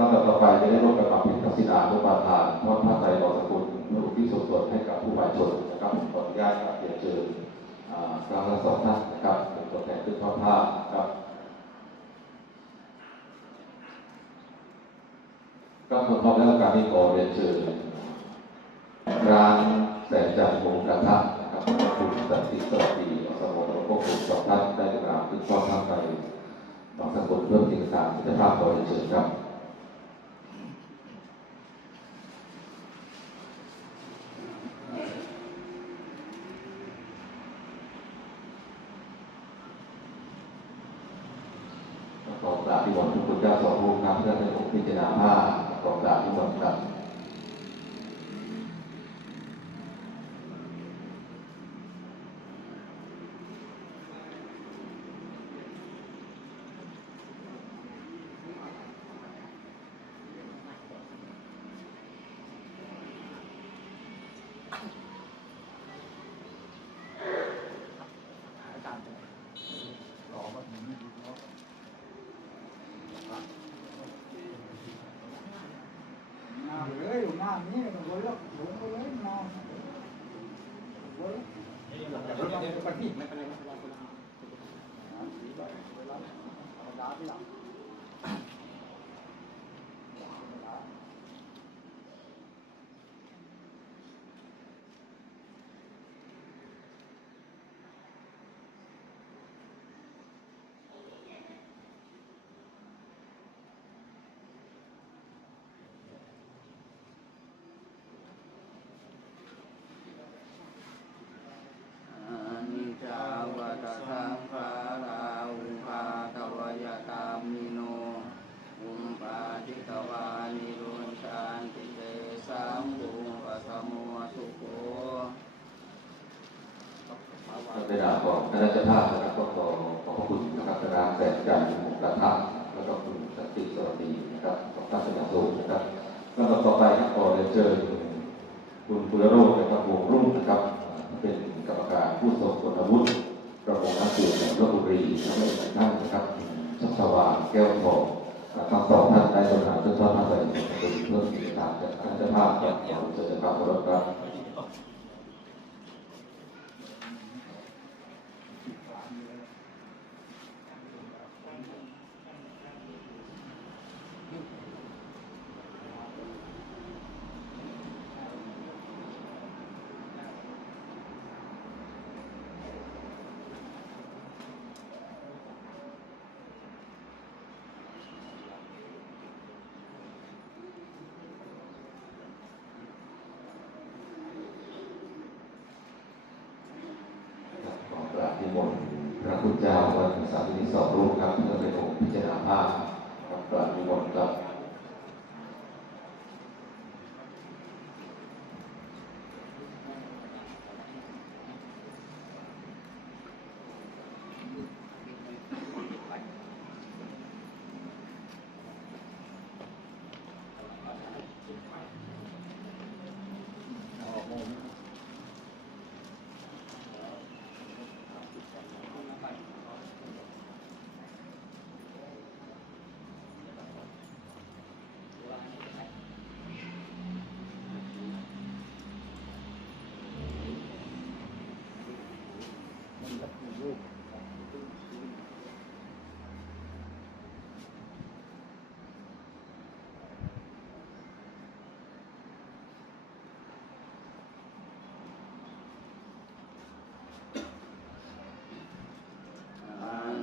ลำดับต่อไปจะได้ร่วมกันปรับพิทักษิณานุปาทานทอดผ้าไตรรอสกุลเพื่ออุทิศส่วนส่วนให้กับผู้บาดเจ็บนะครับผมขออนุญาตเรียนเชิญกลางละสองท่านนะครับเป็นตัวแทนขึ้นทอดผ้าครับก็ผลพร้อมแล้วการนี้ขอเรียนเชิญร้านแสนจันทร์หมูกระทะนะครับคุณสันติสวัสดีอสมรพวกคุณสองท่านได้กราบขึ้นทอดผ้าไปตรบางสกุลเพิ่มกิจการจะภาพขอเรียนเชิญครับ กองกราบที่หวังทุกคุณเจ้าสองรูปครับเพื่อให้ผมพิจารณาภาพกองกราบที่หวังครับ น้ำเลยอยู่น้ำนี่มันวนแล้วหลงไปเลยน้ำวน จากรถเนี่ยไปที่ไม่เป็นไรไม่เป็นไรธรรมดาที่หลัง อานิจจาวัตสังขาราอุปาทวยตามิโน อุปปาทิตวานิโรธชานติเตสัมปุปัสสโมสุโข ในนาม ของคณะเจ้าภาพนะครับก็ขอขอบคุณนะครับคณะแสนจันทร์หมกระทะแล้วก็คุณสันติสวัสดีนะครับของท่านเป็นางสูงนะครับลำดับต่อไปครับขอเรียนเชิญคุณปุรโรจน์นะครับวงรุ่งนะครับ เป็นกรรมการผู้ทรงคุณวุฒิประมงน้ำจืดแห่งลบบุรีและก็อีกท่านนะครับชัชวานแก้วทองทั้งสองท่านได้ดำเนินเรื่อทอดผ้าไตรเป็นเพื่อกิจการจากคณะเจ้าภาพครับขอเชิญครับขอรับครับ ขอกราบที่มนต์พระคุณเจ้าวัดสามีสองรูปครับเพื่อเป็นองค์พิจารณาภาพกับกราบที่มนต์ครับ อา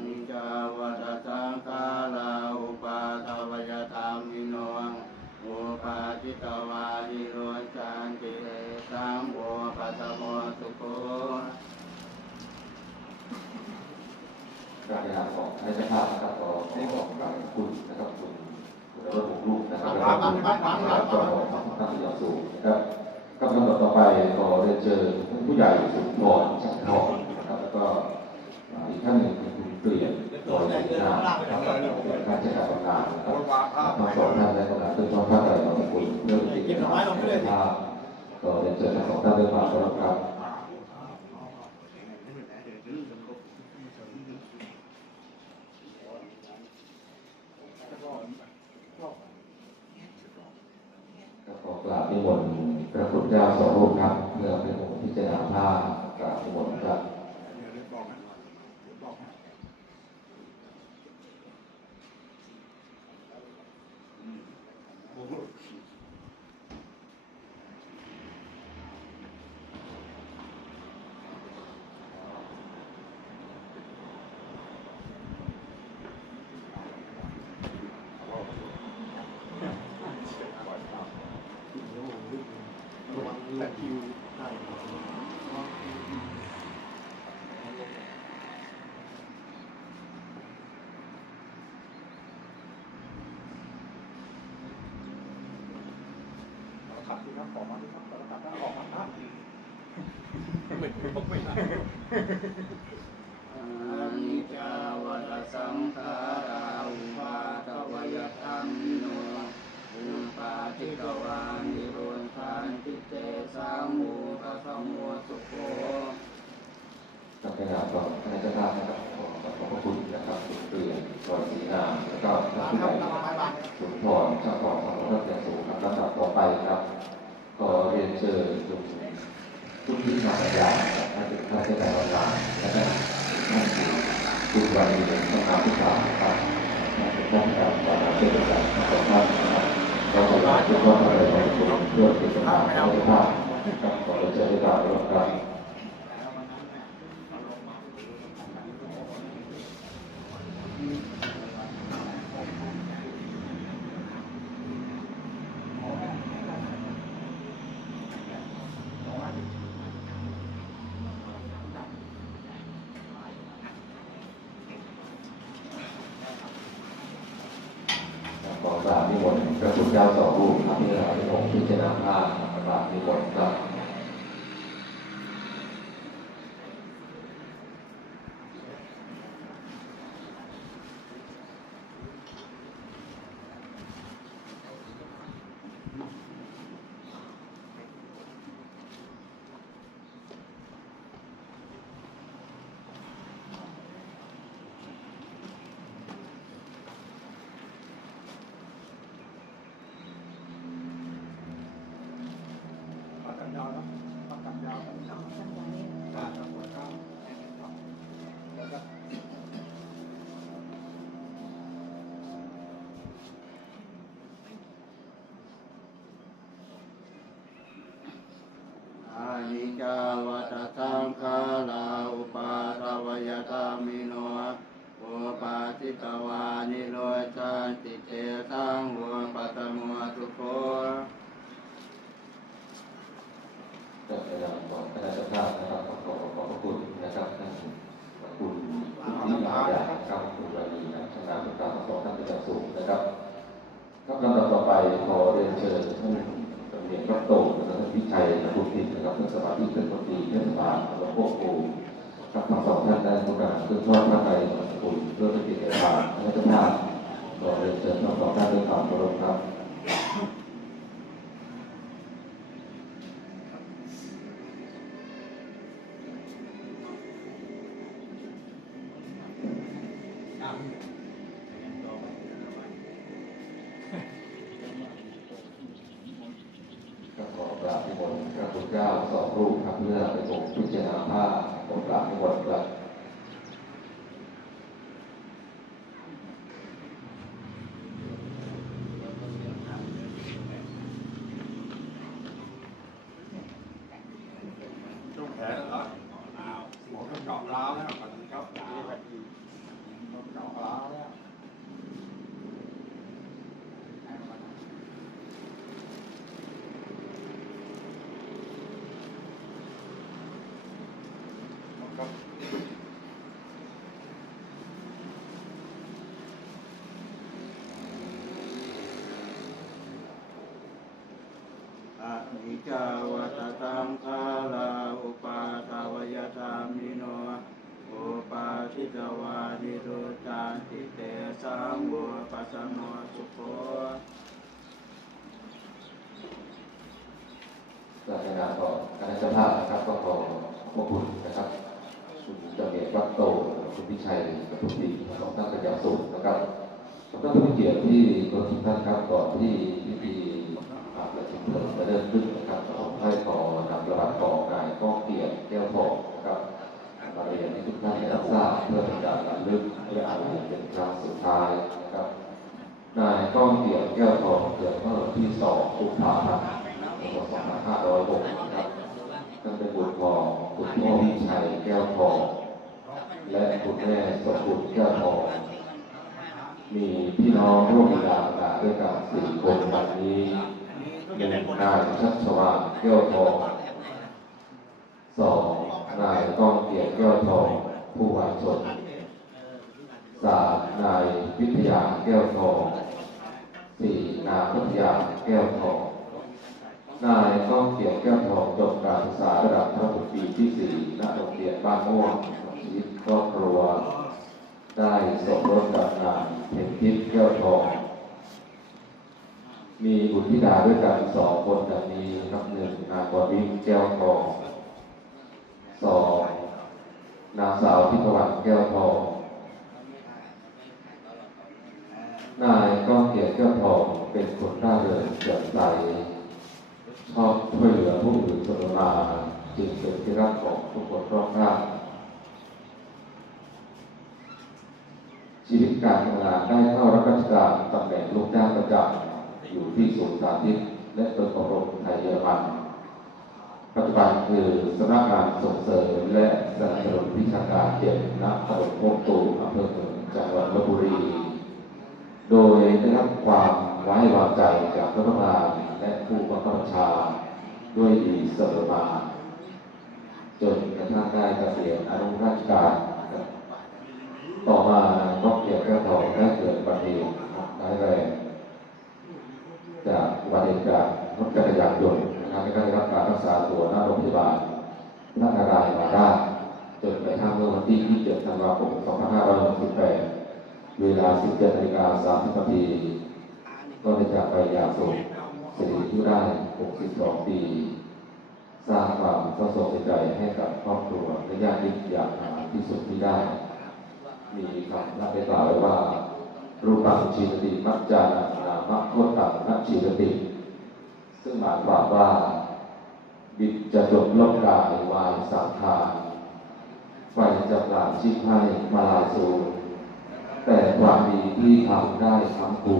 นิจจาวัตสังขาราอุปาทวยตามิโน อุปปาทิตวานิโรธชานติเตสัมปุปัสสโมสุโข การงานของคณะเจ้าภาพนะครับก็ขอขอบคุณนะครับคุณคุณรถวงลูกนะครับแล้วก็คุณแล้วก็ขอบคุณท่านที่ยอดสูงนะครับก็ลำดับต่อไปขอเรียนเชิญผู้ใหญ่สุนทรชักทองนะครับแล้วก็อีกท่านหนึ่งคือคุณเปลี่ยนโดยสินาเป็นข้าราชการบำนาญนะครับทั้ งสองท่านได้กำลังขึ้นท้องผ้าไตรของคุณเพื่อเป็นกิจกรรมภาพก็เรียนเชิญทั้งสองท่านด้วยความเคารพครับ นิมนต์พระคุณเจ้าสองรูปครับ เพื่อเป็นองค์พิจารณาภาพกราบนิมนต์ครับ เดี๋ยวได้บอกนะเดี๋ยวบอกนะ ขับที่น้ำออมาที่ขับแล้วขับแล้วออกมาอะเหมือนพวกไม่ ผู้ที่มาบรรยายกับท่านเป็นข้าราชการออนไลน์และก็ท่านคุณวันนี้เป็นสมาชิกครับครับท่านเป็นข้าราชการออนไลน์เช่นเดียวกันทั้งสองท่านนะครับก็ขอรับทุกท่านเลยในกลุ่มเพื่อเป็นสมาชิกภาพครับขอเรียนเชิญด้วยกันครับ ขอกราบนิมนต์ พระคุณเจ้าต่อรูปครับที่เราได้ทรงพิจารณาภาพกราบนิมนต์ครับ ปักกันยาวนะปักกันยาวปักกันยาวปักกันยาวแล้วก็ อานิจจาวัฏสังขาราอุปาทวยธรรมิโนอุปาทิตวานิโรธานติเตสังวปัตโมสุโข ก็ในนามของคณะเจ้าภาพนะครับขอขอบขอบพระคุณนะครับท่านพระคุณคุณที่มาใหญ่ครับคุณวานีนะชนะประการสองท่านเป็นอย่างสูงนะครับครับลำดับต่อ ไปขอเรียนเชิญท่านตำเนียนรับโตนะครับท่านพิชัยนะบุตรทิพย์นะครับท่านสมาชิกเป็นคนดีเทศบาลและพวกครูครับทั้งสองท่านได้ประกาศเพื่อทอดพระไตรคุณเพื่อเป็นกิจการคณะเจ้าภาพขอเรียนเชิญทั้งสองท่านด้วยความเคารพครับ ก็ขอกราบนิมนต์พระคุณเจ้าสองรูป ครับเพื่อไปส่งพิจารณาภาพขอกราบนิมนต์ครับ ช่วงแขนแล้วหมดเจาะล้าวแล้วก่อนเจาะล้าวเจาะล้าวแล้ว อะนิจจาวัฏสังขาราอุปาทวยธรรมิโนอุปาทิตวานิโรธานติเตสังวปัสสโมสุโขศาสนาต่อคณะเจ้าภาพนะครับก็ขอขอบคุณนะครับคุณจำเนียนวัดโตคุณพิชัยกับทุกทีสองท่านเป็นอย่างสูงนะครับสำหรับผู้มีเกียรติที่รถทุกท่านครับก่อนที่พิธี อาประชุมเพลิงจะเริ่มของไพ่ปอนายก้องเกียร์แก้วทองนะครับมาเรียนให้ทุกท่านได้รับทราบเพื่อเป็นการระลึกและอ่านเรียเป็นครั้งสุดท้ายนะครับนายก้องเกียร์แก้วทองเกิดเมื่อวันที่2กุมภาพันธ์พศ2506นะครับท่านเป็นบุตรของคุณพ่อวิชัยแก้วทองและคุณแม่สมบุตรแก้วทองมีพี่น้องร่วมบิดาบรรดาด้วยกันสี่คนแบบนี้ หนึ่งนายชัชวานแก้วทองสองนายก้องเกียรติแก้วทองผู้วายชนสามนายวิทยาแก้วทองสี่นางพัทยาแก้วทองนายก้องเกียรติแก้วทองจบการศึกษาระดับประถมปีที่สี่ณโรงเรียนบ้านม่วงชีวิตครอบครัว ได้สมรสกับนางเพ็ญทิพย์แก้วทอง มีบุตรธิดาด้วยกันสองคนแบบนี้ครับหนึ่งนางบอดิ้งแก้วทองสองนางสาวทิพวรรณแก้วทองนายก้องเกียรติแก้วทองเป็นคนร่าเริงเกิดใสชอบช่วยเหลือผู้อื่นสมอมาจึงเป็นที่รักของทุกคนรอบข้างชีวิตการทำงานได้เข้ารับราชการตำแหน่งลูกจ้างประจำ อยู่ที่ศูนย์สาธิตและตนอบรมไทยเยอรมันปัจจุบันคือสำนักงานส่งเสริมและสนับสนุนวิชาการเด่นณตำบลโคกตูอำเภอเมืองจังหวัดลบบุรี โดยได้รับความไว้วางใจจากรัฐบาลและผู้บังคับบัญชาด้วยดีเสมอมาจนกระทั่งได้เกษียณอายุราชการ ต่อมาก็เกี่ยวกับทองได้เกิดอุบัติเหตุร้ายแรง จากอุบัติเหตุจากรถจักรยานยนต์นะครับและก็ได้รับการรักษาตัวหน้าโรงพยาบาลพระนารายมาราชจนกระทั่งเมื่อวันที่ 27 ธันวาคม 2568 เวลา 17นาฬิกา30นาทีก็ได้จากไปอย่างสงบสิริอายุได้ 62 ปี สร้างความเศร้าโศกเสียใจให้กับครอบครัวและญาติอย่างหาที่สุดที่ได้ มีคำท่านได้กล่าวไว้ว่า รูปังชีรติมัจจานา นามัคโคตังนัชีรติ ซึ่งหมายความว่าบิดจะจบลบกายวายสังขารไฟจะปราบชีพให้มาลายสูแต่ความดีที่ทำได้ทำกู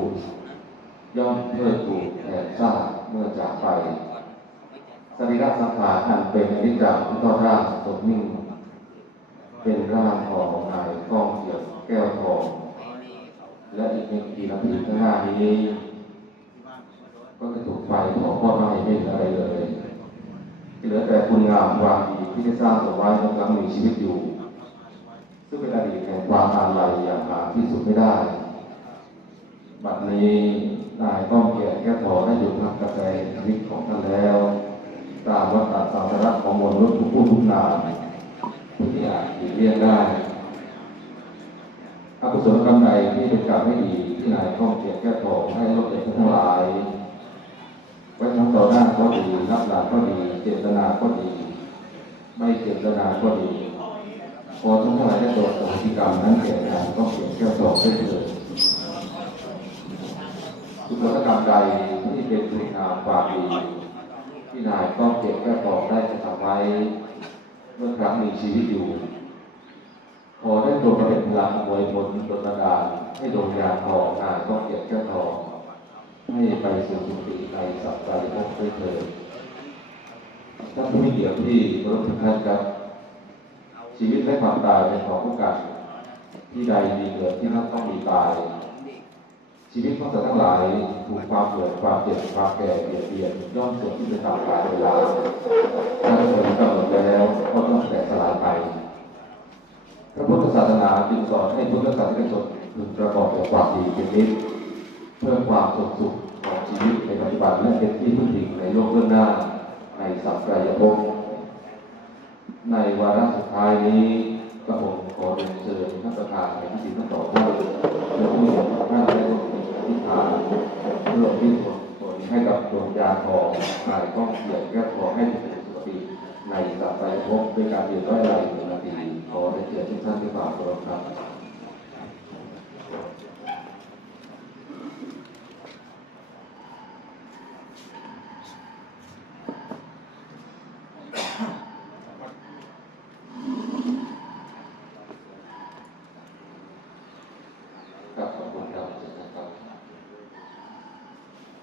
ย่อมเพื่อกูแทนชาติเมื่อจากไปสรีระสังขารอันเป็นอนิจจังที่ต้องร่างสมนิ่งเป็นร่างของนายก้องเกียรติแก้วทอง ม่กี่นาทีข้างหน้านี้ก็จะถูกไฟเผาพ่อไม้ไม่เหลืออะไรเลยเหลือแต่คุณงามความดีที่ได้สร้างสมไว้กำลังมีชีวิตอยู่ ซึ่งเป็นอดีตแห่งความอาลัยอย่างหาที่สุดไม่ได้ บัดนี้นายก้องเกียรติแก้วทองได้หยุดพักกระแสชีวิตของท่านแล้ว ตามวัฏสาสระของมนุษย์ทุกผู้ทุกนามที่อาจหลีกเลี่ยงได้อกุศลกรรมใดที่เป็นกรรมไม่ดี นายก้องเกียรติแก้วทองให้ลดเด็กทั้งหลาย ไว้ทั้งต่อหน้าก็ดีรับหลังก็ดี เจตนาก็ดี ไม่เจตนาก็ดีขอทั้งหลายได้ตรวจสอบพฤติกรรมนั้นแก่นายก้องเกียรติแก้วทองได้เถิดกุศลกรรมใดที่เป็นคุณงามความดีที่นายก็เก็บแก้บอกได้กระทำไว้เมื่อครั้งมีชีวิตอยู่ ขอได้โปรดประเป็นพลังอวยผลดลบันดาลให้ดวงวิญญาณของนายก็เก็บแก้ทองให้ไปสู่สุติในสัพพายภพด้วยเถิดท่านผู้มีเกียรติที่เคารพทุกท่านครับชีวิตและความตายเป็นของผู้กันที่ใดมีเกิดที่นั่นต้องมีตาย ชีวิตของสัตว์ทั้งหลายถูกความเกิดความเจ็บความแก่เบียดเบียนย่อมส่วนที่จะตามกาลเวลาถ้าเกิดกำหนดแล้วก็ต้องแตกสลายไป ระพุทธศาสนาจึงสอนให้พุทธศาสนิกชนพึงประกอบกับความดีเป็นนิดเพื่อความสุขสุขของชีวิตในปัจจุบันและเป็นที่พึ่งพิงในโลกเบื้องหน้าในสัพพายภพในวาระสุดท้ายนี้กระผมขอเรียนเชิญท่านประธานในพิธีทั้งสองท่านและผู้มีท่านได้ที่ฐานเพื่อที่ผลให้กับดวงวิญญาของนายก้องเกียรติแก้วทอให้ถึงสุคติในสัพพายภพด้วยการเรียนร้อยลายหนึ่งนาที ขอได้เกิดทุกท่านที่ฝ่าเคารพครับ ข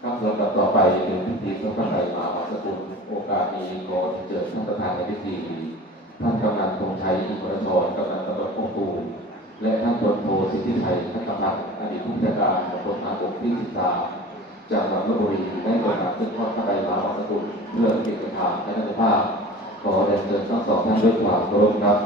ครับลำดับต่อไปเป็นพิธีพระพระไตรมหาสกุลโอกาสนี้ขอเชิญท่านประธานในพิธี ท่านกำนันธงชัยอินทรชรกำนันตำรวจโคกตูมและท่านพลโทสิทธิชัยท่านกำนัน กิจการตำรวจทางบกที่สิบสาจากหลังลบุรีได้เดินทางขึ้นทอดพระไตรมหาสกุลเพื่อเกียรติถามในนักภาพขอเรียนเชิญทั้งสองท่านด้วยความเคารพครับ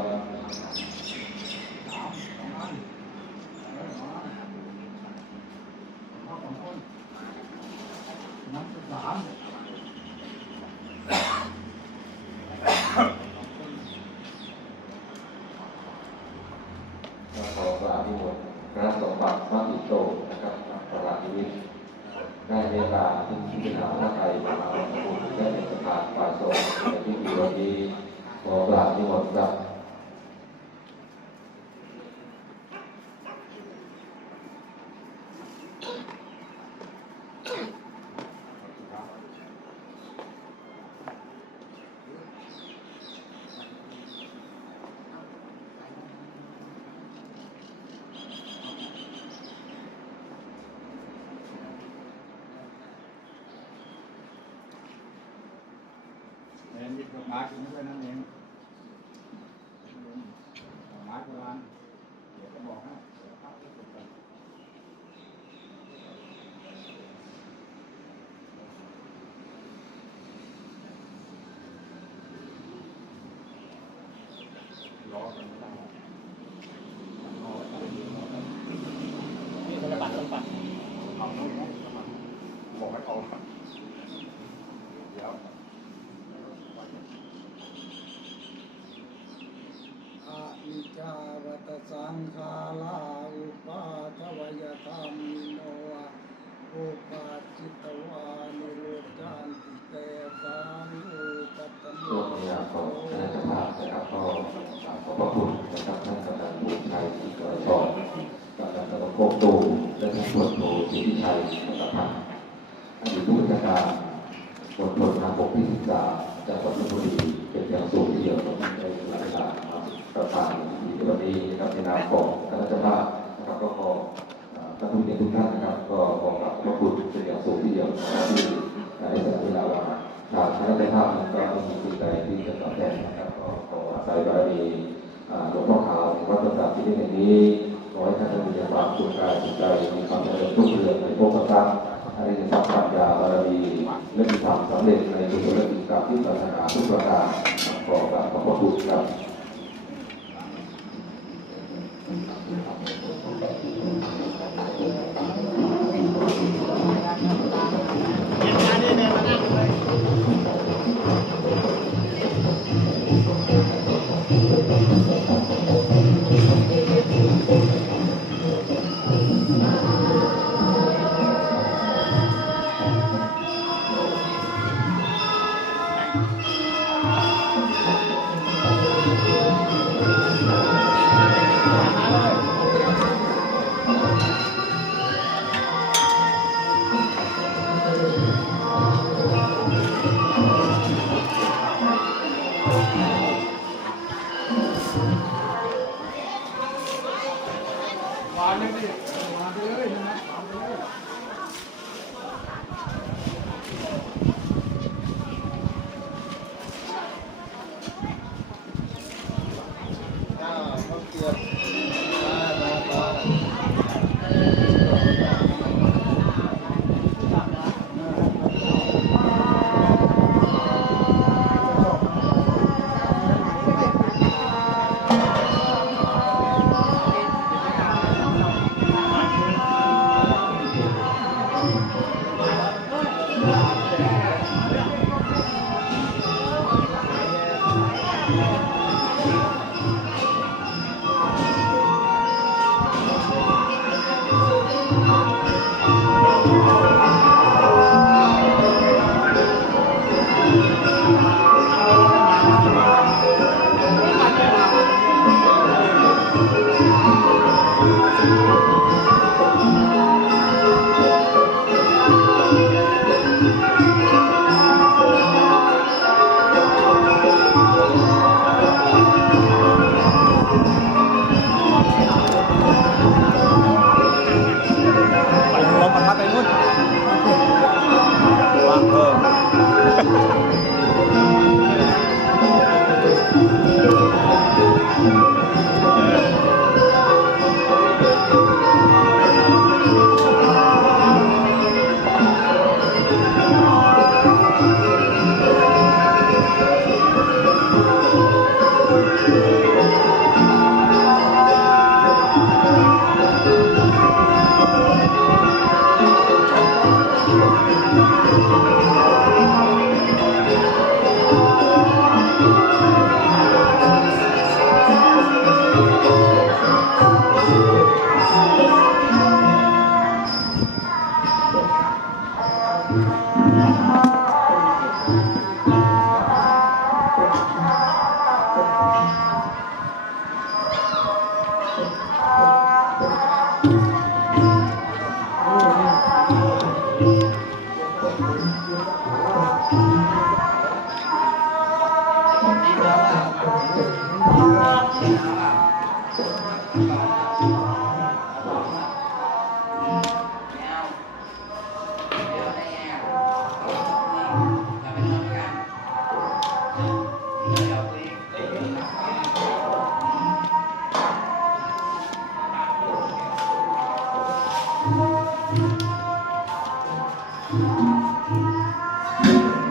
back in the right now. การมณฑลทางบกที่13จังหวัดลบบุรีเป็นอย่างสูงทีเดียวของในหลายเวลามาประธานในวันนี้นะครับในนามของคณะเจ้าภาพนะครับก็ขอท่านผู้เกียรติทุกท่านนะครับ ก็ขอกราบขอบคุณเป็นอย่างสูงทีเดียวที่ได้เสียเวลามาทางคณะภาพนั้นก็ไม่มีสิ่งใดที่จะตอบแทนนะครับก็ขออาศัยบารมีหลวงพ่อขาววัดประสาทที่นี่แห่งนี้ขอให้ท่านมีความสุขกายสุขใจมีความเจริญรุ่งเรืองในโภพทรัพย์ ให้ทรัพย์ปัญญาบารมีและมีความสำเร็จในกุศลกิจกรรมที่ศาสนาทุกประการขอกราบขอบพระคุณครับ Thank.